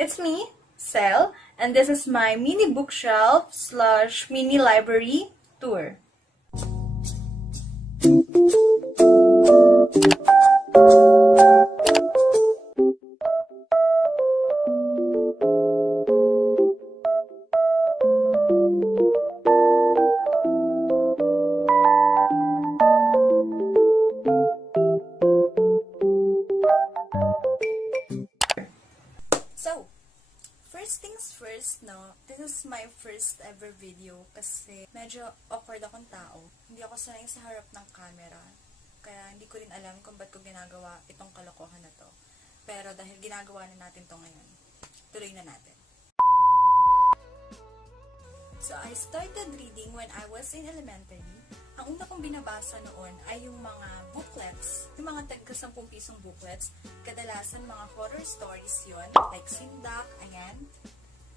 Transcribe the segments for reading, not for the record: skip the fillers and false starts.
It's me, Cel, and this is my mini bookshelf / mini library tour. So, first things first, no, this is my first ever video kasi medyo awkward akong tao. Hindi ako sanay sa harap ng camera, kaya hindi ko rin alam kung ba't ko ginagawa itong kalokohan na to. Pero dahil ginagawa na natin to ngayon, tuloy na natin. So, I started reading when I was in elementary. Ang una kong binabasa noon ay yung mga booklets, yung mga tagka 10 pisong booklets. Kadalasan mga horror stories yon, like Sindak, ayan,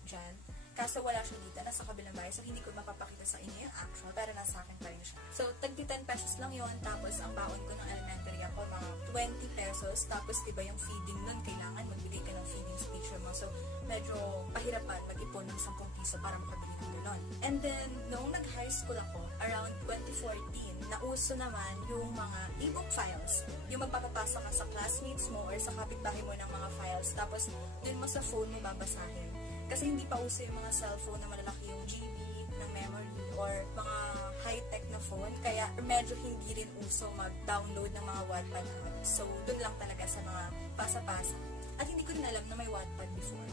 dyan. Kaso wala siya dito, nasa kabilang bahay, so hindi ko mapapakita sa inyo yung actual, pero nasa akin pa rin siya. So, tagdi 10 pesos lang yon, tapos ang baon ko ng elementary ako, mga 20 pesos, tapos diba yung feeding nun, kailangan magbigay ka ng feeding sa teacher mo. So, medyo pahirapan mag-ipon ng 10 piso para makabili ng gano'n. And then, noong nag-high school ako, around 2014, nauso naman yung mga e-book files. Yung magpapapasa ka sa classmates mo or sa kapitbahay mo ng mga files, tapos dun mo sa phone mo babasahin. Kasi hindi pa uso yung mga cellphone na malalaki yung GB ng memory or mga high-tech na phone, kaya medyo hindi rin uso mag-download ng mga Wattpad apps. So, dun lang talaga sa mga pasa-pasa. At hindi ko rin alam na may Wattpad before.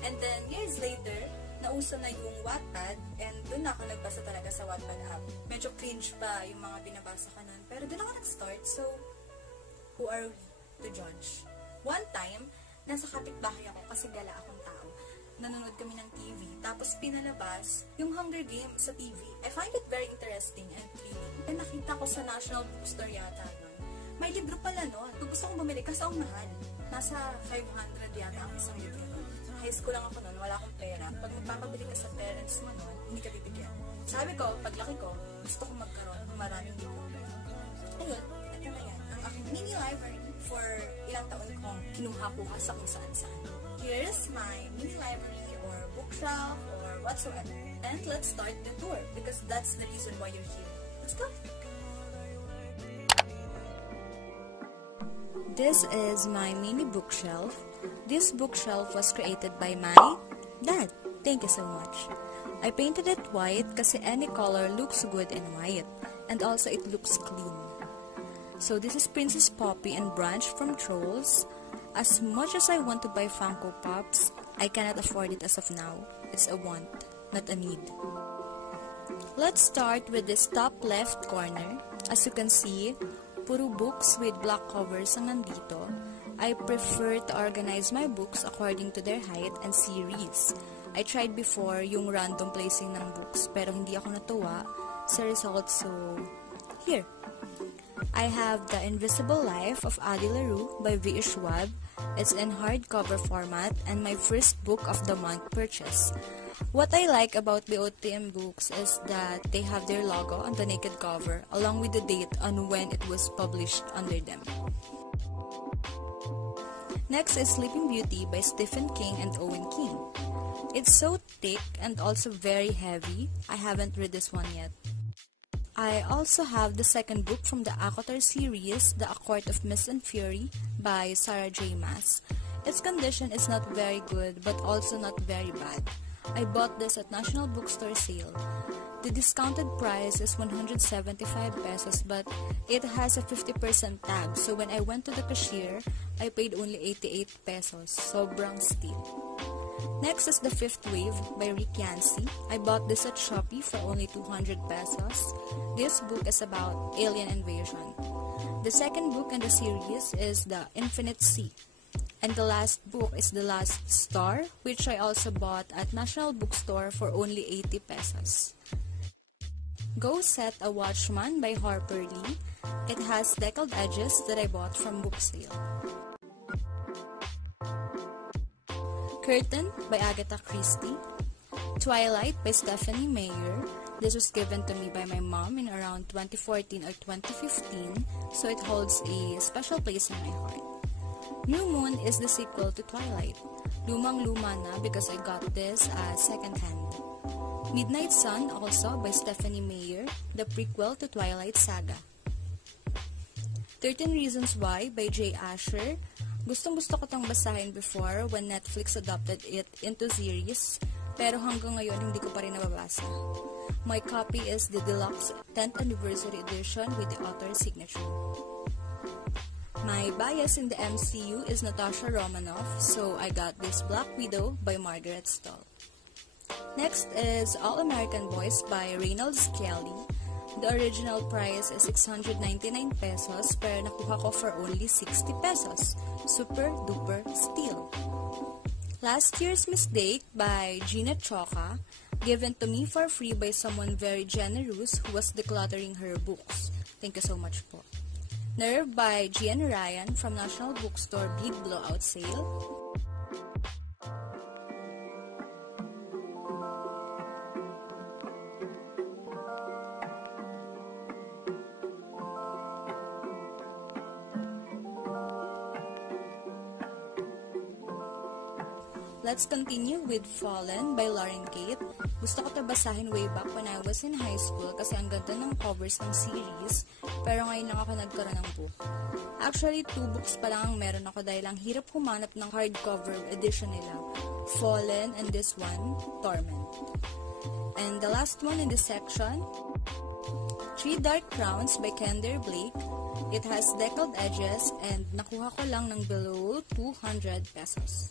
And then, years later, nauso na yung Wattpad, and doon ako nagbasa talaga sa Wattpad app. Medyo cringe pa yung mga binabasa ko nun, pero doon ako nag-start, so who are we to judge? One time, nasa kapitbahay ako kasi gala akong tao. Nanonood kami ng TV, tapos pinalabas yung Hunger Games sa TV. I find it very interesting and thrilling. And nakita ko sa National Bookstore yata nun. May libro pala nun. Gusto kong bumili kasi ang mahal. Nasa 500 yata ang isang libro. High school lang ako nun, wala akong pera. Pag magpapabili ka sa parents mo nun, hindi ka bibigyan. Sabi ko, paglaki ko, gusto kong magkaroon ng maraming libro. Ayun, ito na yan. Ang aking mini library for ilang taon kong kinuha-kuha sa kung saan-saan. Here's my mini library or bookshelf or whatsoever. And let's start the tour because that's the reason why you're here. Let's go! This is my mini bookshelf. This bookshelf was created by my dad. Thank you so much. I painted it white kasi any color looks good in white. And also it looks clean. So this is Princess Poppy and Branch from Trolls. As much as I want to buy Funko Pops, I cannot afford it as of now. It's a want, not a need. Let's start with this top left corner. As you can see, puro books with black covers ang nandito. I prefer to organize my books according to their height and series. I tried before yung random placing ng books pero hindi ako natuwa sa result, so here. I have The Invisible Life of Addie LaRue by V. Schwab. It's in hardcover format and my first book of the month purchase. What I like about BOTM books is that they have their logo on the naked cover along with the date on when it was published under them. Next is Sleeping Beauty by Stephen King and Owen King. It's so thick and also very heavy. I haven't read this one yet. I also have the second book from the ACOTAR series, The A Court of Mist and Fury by Sarah J. Maas. Its condition is not very good but also not very bad. I bought this at National Bookstore sale. The discounted price is 175 pesos but it has a 50% tag, so when I went to the cashier, I paid only 88 pesos. Sobrang steal. Next is The Fifth Wave by Rick Yancey. I bought this at Shopee for only 200 pesos. This book is about alien invasion. The second book in the series is The Infinite Sea. And the last book is The Last Star, which I also bought at National Bookstore for only 80 pesos. Go Set a Watchman by Harper Lee. It has deckled edges that I bought from book sale. Curtain by Agatha Christie. Twilight by Stephanie Meyer. This was given to me by my mom in around 2014 or 2015, so it holds a special place in my heart. New Moon is the sequel to Twilight. Lumang-luma na because I got this second-hand. Midnight Sun, also by Stephanie Meyer, the prequel to Twilight Saga. 13 Reasons Why by Jay Asher. Gustong-gusto ko tong basahin before when Netflix adopted it into series, pero hanggang ngayon hindi ko pa rin nababasa. My copy is the deluxe 10th anniversary edition with the author's signature. My bias in the MCU is Natasha Romanoff, so I got this Black Widow by Margaret Stoll. Next is All American Boys by Reynolds Kelly. The original price is 699 pesos, pero nakuha ko for only 60 pesos. Super duper steal. Last Year's Mistake by Gina Choka, given to me for free by someone very generous who was decluttering her books. Thank you so much po. Nerve by Gian Ryan from National Bookstore Big Blowout Sale. Let's continue with Fallen by Lauren Kate. Gusto ko ito basahin way back when I was in high school kasi ang ganda ng covers ng series, pero ngayon lang ako nagkaroon ng book. Actually, 2 books pa lang ang meron ako dahil ang hirap humanap ng hardcover edition nila. Fallen and this one, Torment. And the last one in this section, 3 Dark Crowns by Kender Blake. It has deckled edges and nakuha ko lang ng below 200 pesos.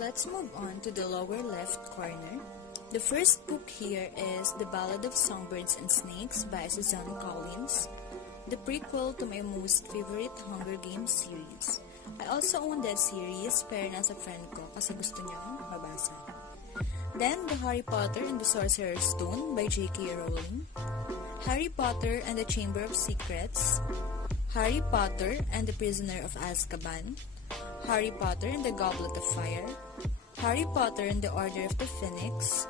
Let's move on to the lower left corner. The first book here is The Ballad of Songbirds and Snakes by Suzanne Collins, the prequel to my most favorite Hunger Games series. I also own that series pero nasa friend ko kasi gusto niyang mabasa. Then, The Harry Potter and the Sorcerer's Stone by J.K. Rowling, Harry Potter and the Chamber of Secrets, Harry Potter and the Prisoner of Azkaban, Harry Potter and the Goblet of Fire, Harry Potter and the Order of the Phoenix,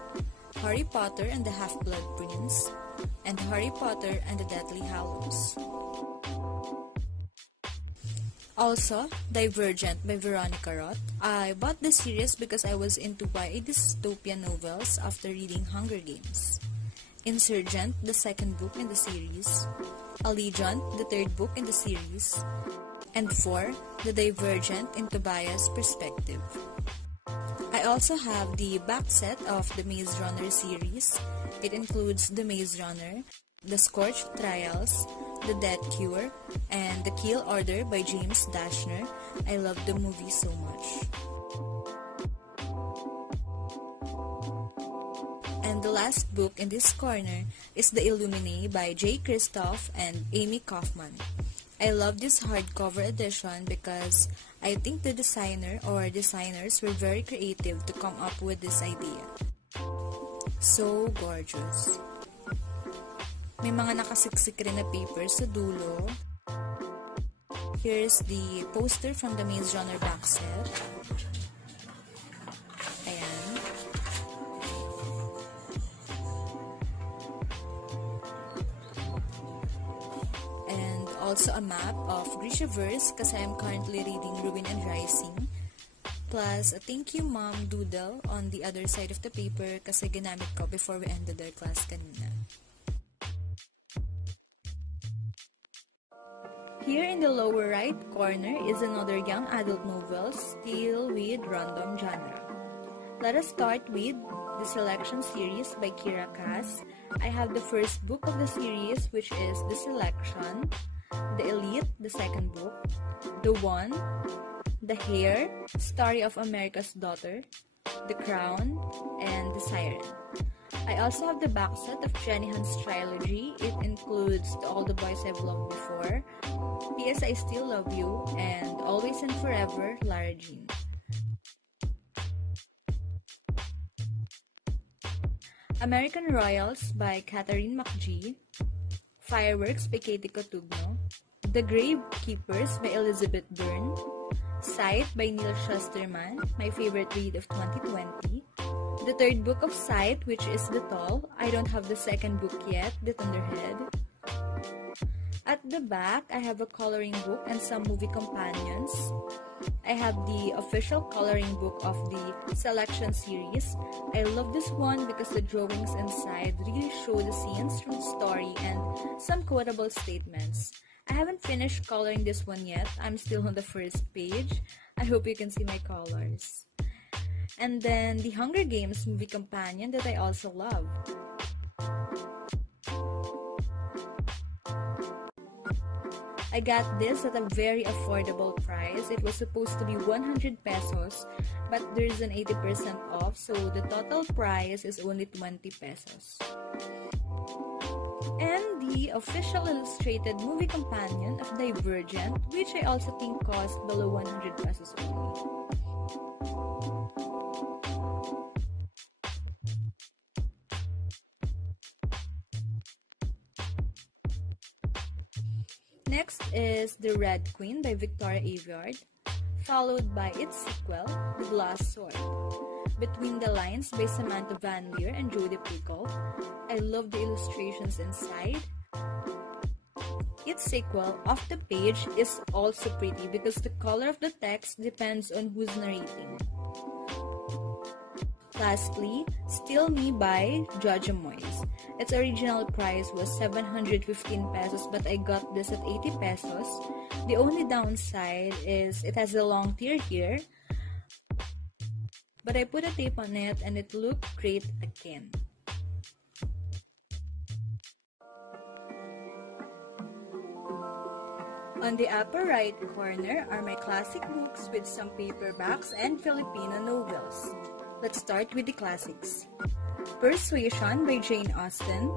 Harry Potter and the Half-Blood Prince, and Harry Potter and the Deathly Hallows. Also, Divergent by Veronica Roth. I bought this series because I was into YA dystopian novels after reading Hunger Games. Insurgent, the second book in the series. Allegiant, the third book in the series. And 4, The Divergent in Tobias' Perspective. I also have the back set of the Maze Runner series. It includes The Maze Runner, The Scorched Trials, The Death Cure, and The Kill Order by James Dashner. I love the movie so much. And the last book in this corner is The Illuminae by Jay Kristoff and Amy Kaufman. I love this hardcover edition because I think the designer or designers were very creative to come up with this idea. So gorgeous. May mga nakasiksik rin na papers sa dulo. Here's the poster from the Maze Runner box set. Ayan. And also a map of Grishaverse kasi I'm currently reading Ruin and Rising. Plus, a thank you mom doodle on the other side of the paper kasi ginamit ko before we ended our class kanina. Here in the lower right corner is another young adult novel, still with random genre. Let us start with the Selection series by Kira Cass. I have the first book of the series, which is The Selection, The Elite, the second book, The One, The Hair, Story of America's Daughter, The Crown, and The Siren. I also have the back set of Jenny Han's trilogy. It includes All the Boys I've Loved Before, P.S. I Still Love You, and Always and Forever, Lara Jean. American Royals by Catherine McGee, Fireworks by Katie Cotugno, The Gravekeepers by Elizabeth Byrne, Sight by Neil Shusterman, my favorite read of 2020, the third book of Sight, which is The Tall. I don't have the second book yet, The Thunderhead. At the back, I have a coloring book and some movie companions. I have the official coloring book of the Selection series. I love this one because the drawings inside really show the scenes from the story and some quotable statements. I haven't finished coloring this one yet. I'm still on the first page. I hope you can see my colors. And then the Hunger Games movie companion that I also love. I got this at a very affordable price. It was supposed to be 100 pesos, but there's an 80% off, so the total price is only 20 pesos. And the official illustrated movie companion of Divergent, which I also think cost below 100 pesos only. Next is The Red Queen by Victoria Aveyard, followed by its sequel, The Glass Sword. Between the Lines by Samantha Van Leer and Jodi Picoult. I love the illustrations inside. Its sequel, Off the Page, is also pretty because the color of the text depends on who's narrating. Lastly, Still Me by Jojo Moyes. Its original price was 715 pesos, but I got this at 80 pesos. The only downside is it has a long tear here, but I put a tape on it and it looked great again. On the upper right corner are my classic books with some paperbacks and Filipino novels. Let's start with the classics. Persuasion by Jane Austen,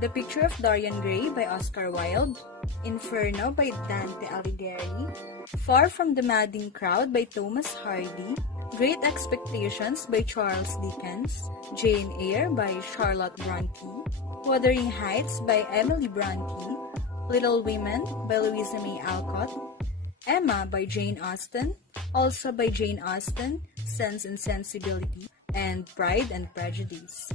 The Picture of Dorian Gray by Oscar Wilde, Inferno by Dante Alighieri, Far from the Madding Crowd by Thomas Hardy, Great Expectations by Charles Dickens, Jane Eyre by Charlotte Bronte, Wuthering Heights by Emily Bronte, Little Women by Louisa May Alcott, Emma by Jane Austen, also by Jane Austen, Sense and Sensibility, and Pride and Prejudice.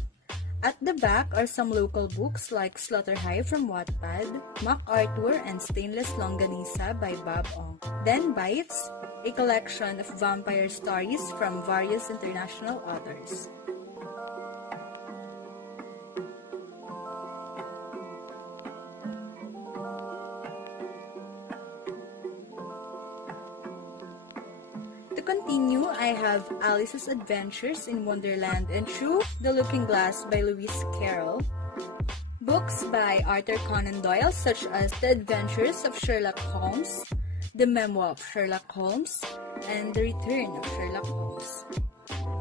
At the back are some local books like Slaughter High from Wattpad, MacArthur and Stainless Longanisa by Bob Ong. Then Bites, a collection of vampire stories from various international authors. To continue, I have Alice's Adventures in Wonderland and Through the Looking Glass by Lewis Carroll, books by Arthur Conan Doyle such as The Adventures of Sherlock Holmes, The Memoir of Sherlock Holmes, and The Return of Sherlock Holmes.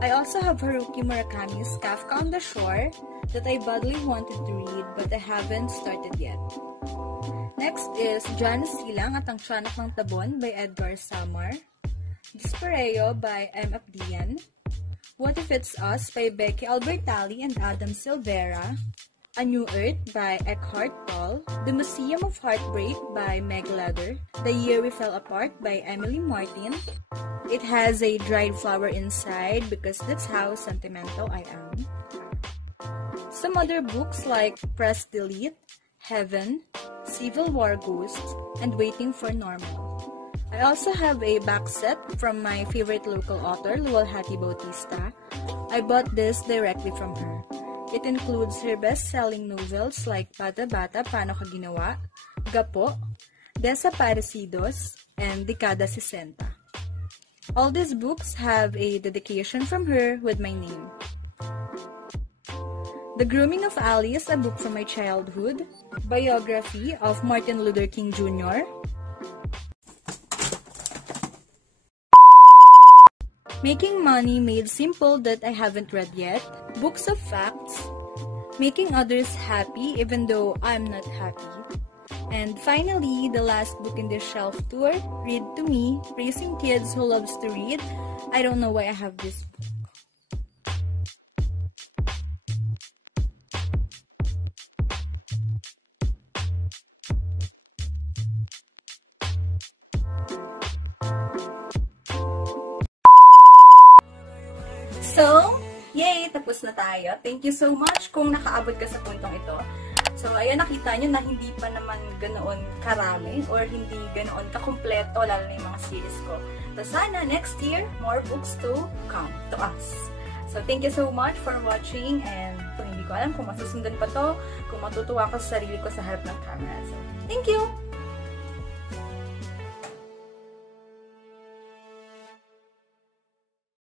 I also have Haruki Murakami's Kafka on the Shore that I badly wanted to read but I haven't started yet. Next is John Silang at ang Tiyanak ng Tabon by Edgar Samar, Despereo by M. Abdian, What If It's Us by Becky Albertalli and Adam Silvera, A New Earth by Eckhart Tolle, The Museum of Heartbreak by Meg Leather, The Year We Fell Apart by Emily Martin. It has a dried flower inside because that's how sentimental I am. Some other books like Press Delete, Heaven, Civil War Ghost, and Waiting for Normal. I also have a box set from my favorite local author, Luwalhati Bautista. I bought this directly from her. It includes her best-selling novels like Bata Bata, Paano Ka Ginawa, Gapo, Desaparecidos, and Dekada 60. All these books have a dedication from her with my name. The Grooming of Alice, a book from my childhood, biography of Martin Luther King Jr., Making Money Made Simple that I haven't read yet, Books of Facts, Making Others Happy Even Though I'm Not Happy, and finally, the last book in this shelf tour, Read to Me, Raising Kids Who Loves to Read. I don't know why I have this book. So, yay! Tapos na tayo. Thank you so much kung nakaabot ka sa puntong ito. So, ayan, nakita nyo na hindi pa naman ganoon karami or hindi ganoon kakumpleto, lalo na yung mga series ko. So, sana next year, more books to come to us. So, thank you so much for watching, and kung hindi ko alam kung masusundan pa to, kung matutuwa ko sa sarili ko sa harap ng camera. So, thank you!